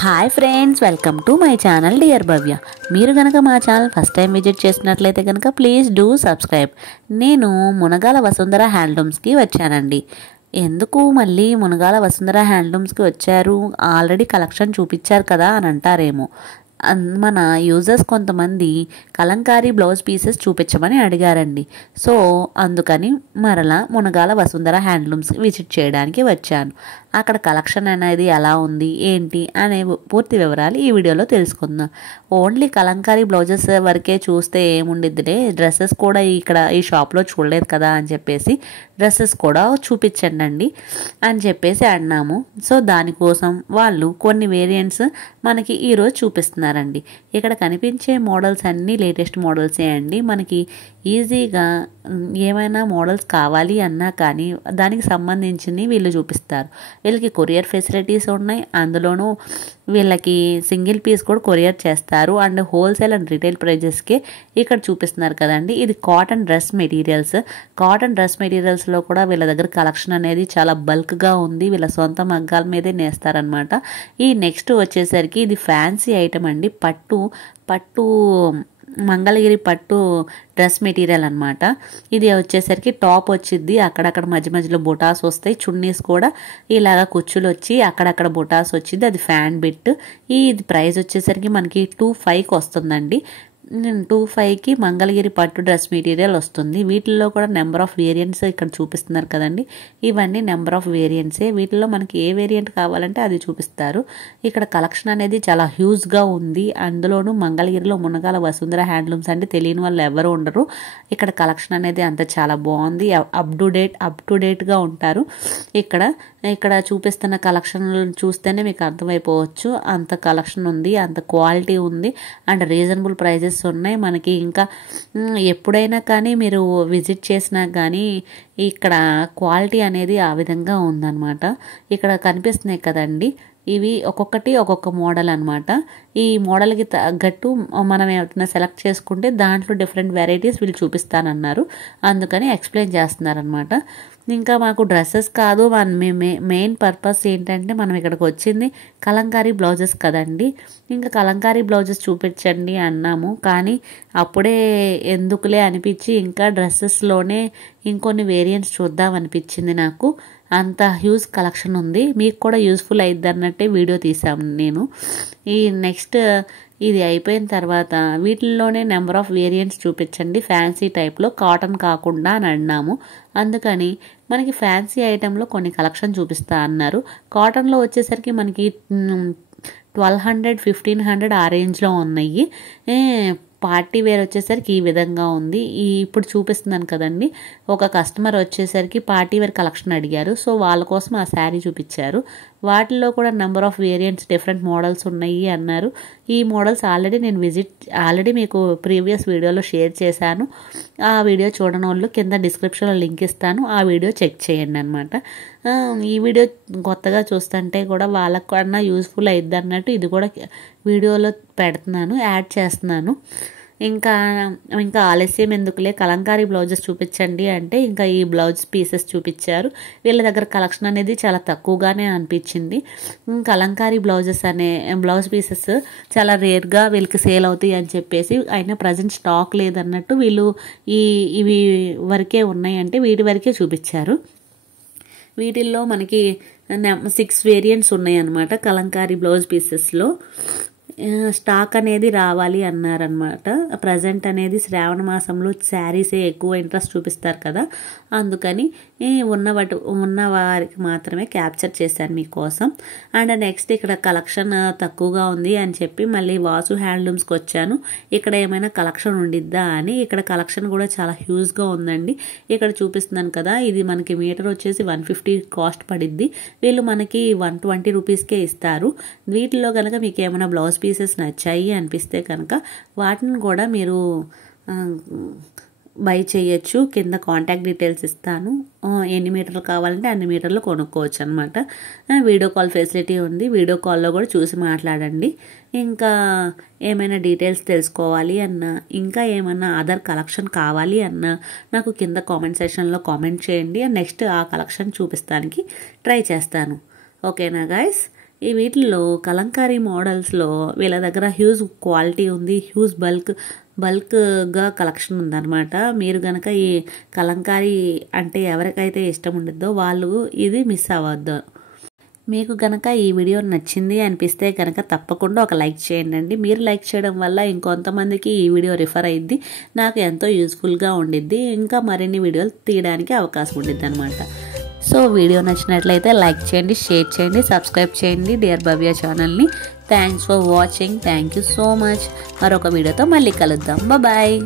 Hi friends, welcome to my channel dear Bhavya. మీరు కనుక మా ఛానల్ ఫస్ట్ టైం విజిట్ చేసినట్లయితే కనుక ప్లీజ్ డూ సబ్స్క్రైబ్. నేను మునగాల వసుంధర హ్యాండ్లూమ్స్కి వచ్చానండి. ఎందుకు మళ్ళీ మునగాల వసుంధర హ్యాండ్లూమ్స్కి వచ్చారు, ఆల్రెడీ కలెక్షన్ చూపించారు కదా అని అంటారేమో. మన యూజర్స్ కొంతమంది కలంకారీ బ్లౌజ్ పీసెస్ చూపించమని అడిగారండి. సో అందుకని మరలా మునగాల వసుంధర హ్యాండ్లూమ్స్ విజిట్ చేయడానికి వచ్చాను. అక్కడ కలెక్షన్ అనేది ఎలా ఉంది ఏంటి అనే పూర్తి వివరాలు ఈ వీడియోలో తెలుసుకుందాం. ఓన్లీ కలంకారీ బ్లౌజెస్ వరకే చూస్తే ఏముండిద్దిలే, డ్రెస్సెస్ కూడా ఇక్కడ ఈ షాప్లో చూడలేదు కదా అని చెప్పేసి డ్రెస్సెస్ కూడా చూపించండి అని చెప్పేసి అన్నాము. సో దానికోసం వాళ్ళు కొన్ని వేరియంట్స్ మనకి ఈరోజు చూపిస్తున్నారండి. ఇక్కడ కనిపించే మోడల్స్ అన్నీ లేటెస్ట్ మోడల్సే అండి. మనకి ఈజీగా ఏమైనా మోడల్స్ కావాలి అన్నా కానీ దానికి సంబంధించినవి వీళ్ళు చూపిస్తారు. వీళ్ళకి కొరియర్ ఫెసిలిటీస్ ఉన్నాయి. అందులోనూ వీళ్ళకి సింగిల్ పీస్ కూడా కొరియర్ చేస్తారు. అండ్ హోల్సేల్ అండ్ రిటైల్ ప్రైజెస్కే ఇక్కడ చూపిస్తున్నారు కదండి. ఇది cotton dress materials. Cotton dress మెటీరియల్స్లో కూడా వీళ్ళ దగ్గర కలెక్షన్ అనేది చాలా బల్క్గా ఉంది. వీళ్ళ సొంత మగ్గాల మీదే నేస్తారనమాట. ఈ నెక్స్ట్ వచ్చేసరికి ఇది ఫ్యాన్సీ ఐటమ్ అండి. పట్టు మంగళగిరి పట్టు డ్రెస్ మెటీరియల్ అనమాట. ఇది వచ్చేసరికి టాప్ వచ్చింది, అక్కడక్కడ మధ్య మధ్యలో బుటాస్ వస్తాయి. చున్నీస్ కూడా ఇలాగా కుచ్చులు వచ్చి అక్కడక్కడ బుటాస్ వచ్చింది. అది ఫ్యాన్ బిట్. ఇది ప్రైస్ వచ్చేసరికి మనకి 2500కి వస్తుందండి. 2500కి మంగళగిరి పట్టు డ్రెస్ మెటీరియల్ వస్తుంది. వీటిల్లో కూడా నెంబర్ ఆఫ్ వేరియంట్స్ ఇక్కడ చూపిస్తున్నారు కదండి. ఇవన్నీ నెంబర్ ఆఫ్ వేరియంట్సే. వీటిలో మనకి ఏ వేరియంట్ కావాలంటే అది చూపిస్తారు. ఇక్కడ కలెక్షన్ అనేది చాలా హ్యూజ్గా ఉంది. అందులోనూ మంగళగిరిలో మునగాల వసుంధర హ్యాండ్లూమ్స్ అంటే తెలియని వాళ్ళు ఎవరు ఉండరు. ఇక్కడ కలెక్షన్ అనేది అంత చాలా బాగుంది. అప్ టు డేట్గా ఉంటారు. ఇక్కడ చూపిస్తున్న కలెక్షన్ చూస్తేనే మీకు అర్థమైపోవచ్చు. అంత కలెక్షన్ ఉంది, అంత క్వాలిటీ ఉంది, అండ్ రీజనబుల్ ప్రైజెస్ ఉన్నాయి. మనకి ఇంకా ఎప్పుడైనా కానీ మీరు విజిట్ చేసినా కానీ ఇక్కడ క్వాలిటీ అనేది ఆ విధంగా ఉందన్నమాట. ఇక్కడ కనిపిస్తున్నాయి కదండి, ఇవి ఒక్కొక్కటి ఒక్కొక్క మోడల్ అనమాట. ఈ మోడల్కి తగ్గట్టు మనం ఏమైనా సెలెక్ట్ చేసుకుంటే దాంట్లో డిఫరెంట్ వెరైటీస్ వీళ్ళు చూపిస్తానన్నారు. అందుకని ఎక్స్ప్లెయిన్ చేస్తున్నారనమాట. ఇంకా మాకు డ్రెస్సెస్ కాదు, మెయిన్ పర్పస్ ఏంటంటే మనం ఇక్కడికి వచ్చింది కలంకారీ బ్లౌజెస్ కదండి. ఇంకా కలంకారీ బ్లౌజెస్ చూపించండి అన్నాము. కానీ అప్పుడే ఎందుకులే అనిపించి ఇంకా డ్రెస్సెస్లోనే ఇంకొన్ని వేరియంట్స్ చూద్దాం అనిపించింది నాకు. అంత హ్యూజ్ కలెక్షన్ ఉంది. మీకు కూడా యూస్ఫుల్ అయిద్ది అన్నట్టే వీడియో తీసాము నేను. ఈ నెక్స్ట్ ఇది అయిపోయిన తర్వాత వీటిల్లోనే నెంబర్ ఆఫ్ వేరియంట్స్ చూపించండి ఫ్యాన్సీ టైప్లో, కాటన్ కాకుండా అని అన్నాము. అందుకని మనకి ఫ్యాన్సీ ఐటెంలో కొన్ని కలెక్షన్ చూపిస్తా అన్నారు. కాటన్లో వచ్చేసరికి మనకి 1200, 1500 ఆ రేంజ్లో ఉన్నాయి. పార్టీ వేర్ వచ్చేసరికి ఈ విధంగా ఉంది. ఇప్పుడు చూపిస్తున్నాను కదండి, ఒక కస్టమర్ వచ్చేసరికి పార్టీ వేర్ కలెక్షన్ అడిగారు. సో వాళ్ళ కోసం ఆ శారీ చూపించారు. వాటిల్లో కూడా number of variants different models ఉన్నాయి అన్నారు. ఈ మోడల్స్ ఆల్రెడీ మీకు ప్రీవియస్ వీడియోలో షేర్ చేశాను. ఆ వీడియో చూడని వాళ్ళు కింద డిస్క్రిప్షన్లో లింక్ ఇస్తాను, ఆ వీడియో చెక్ చేయండి అనమాట. ఈ వీడియో కొత్తగా చూస్తుంటే కూడా వాళ్ళకు కన్నా యూస్ఫుల్ అయిద్ది అన్నట్టు ఇది కూడా వీడియోలో పెడుతున్నాను, యాడ్ చేస్తున్నాను. ఇంకా ఆలస్యం ఎందుకులే, కలంకారీ బ్లౌజెస్ చూపించండి అంటే ఇంకా ఈ బ్లౌజ్ పీసెస్ చూపించారు. వీళ్ళ దగ్గర కలెక్షన్ అనేది చాలా తక్కువగానే అనిపించింది. కలంకారీ బ్లౌజ్ పీసెస్ చాలా రేర్గా వీళ్ళకి సేల్ అవుతాయి అని చెప్పేసి, అయినా ప్రజెంట్ స్టాక్ లేదన్నట్టు వీళ్ళు ఇవి వరకే ఉన్నాయి అంటే వీటి వరకే చూపించారు. వీటిల్లో మనకి 6 వేరియంట్స్ ఉన్నాయి అన్నమాట కలంకారీ బ్లౌజ్ పీసెస్లో. స్టాక్ అనేది రావాలి అన్నారనమాట. ప్రజెంట్ అనేది శ్రావణ మాసంలో శారీసే ఎక్కువ ఇంట్రెస్ట్ చూపిస్తారు కదా, అందుకని ఉన్న వారికి మాత్రమే క్యాప్చర్ చేశాను మీకోసం. అండ్ నెక్స్ట్ ఇక్కడ కలెక్షన్ తక్కువగా ఉంది అని చెప్పి మళ్ళీ వాసు హ్యాండ్లూమ్స్కి వచ్చాను. ఇక్కడ ఏమైనా కలెక్షన్ ఉండిద్దా అని. ఇక్కడ కలెక్షన్ కూడా చాలా హ్యూజ్గా ఉందండి. ఇక్కడ చూపిస్తున్నాను కదా, ఇది మనకి మీటర్ వచ్చేసి 150 కాస్ట్ పడిద్ది. వీళ్ళు మనకి 120 రూపీస్కే ఇస్తారు. వీటిలో కనుక మీకు ఏమైనా బ్లౌజ్ పీసెస్ నచ్చాయి అనిపిస్తే కనుక వాటిని కూడా మీరు బై చేయొచ్చు. కింద కాంటాక్ట్ డీటెయిల్స్ ఇస్తాను. ఎన్ని మీటర్లు కావాలంటే అన్ని మీటర్లు కొనుక్కోవచ్చు అనమాట. వీడియో కాల్ ఫెసిలిటీ ఉంది. వీడియో కాల్లో కూడా చూసి మాట్లాడండి. ఇంకా ఏమైనా డీటెయిల్స్ తెలుసుకోవాలి అన్నా, ఇంకా ఏమైనా అదర్ కలెక్షన్ కావాలి అన్నా నాకు కింద కామెంట్ సెక్షన్లో కామెంట్ చేయండి. నెక్స్ట్ ఆ కలెక్షన్ చూపిస్తానికి ట్రై చేస్తాను. ఓకేనా గైస్? ఈ వీటిల్లో కలంకారీ మోడల్స్లో వీళ్ళ దగ్గర హ్యూజ్ క్వాలిటీ ఉంది, హ్యూజ్ బల్క్గా కలెక్షన్ ఉందన్నమాట. మీరు కనుక ఈ కలంకారీ అంటే ఎవరికైతే ఇష్టం ఉండిద్దో వాళ్ళు ఇది మిస్ అవ్వద్దు. మీకు కనుక ఈ వీడియో నచ్చింది అనిపిస్తే కనుక తప్పకుండా ఒక లైక్ చేయండి. మీరు లైక్ చేయడం వల్ల ఇంకొంతమందికి ఈ వీడియో రిఫర్ అయ్యిద్ది, నాకు ఎంతో యూస్ఫుల్గా ఉండిద్ది, ఇంకా మరిన్ని వీడియోలు తీయడానికి అవకాశం ఉండిద్ది అనమాట. సో వీడియో నచ్చినట్లయితే లైక్ చేయండి, షేర్ చేయండి, సబ్స్క్రైబ్ చేయండి డియర్ భవ్య ఛానల్ని. Thanks for watching. Thank you so much. మరొక వీడియోతో మళ్ళీ కలుద్దాం. బాయ్.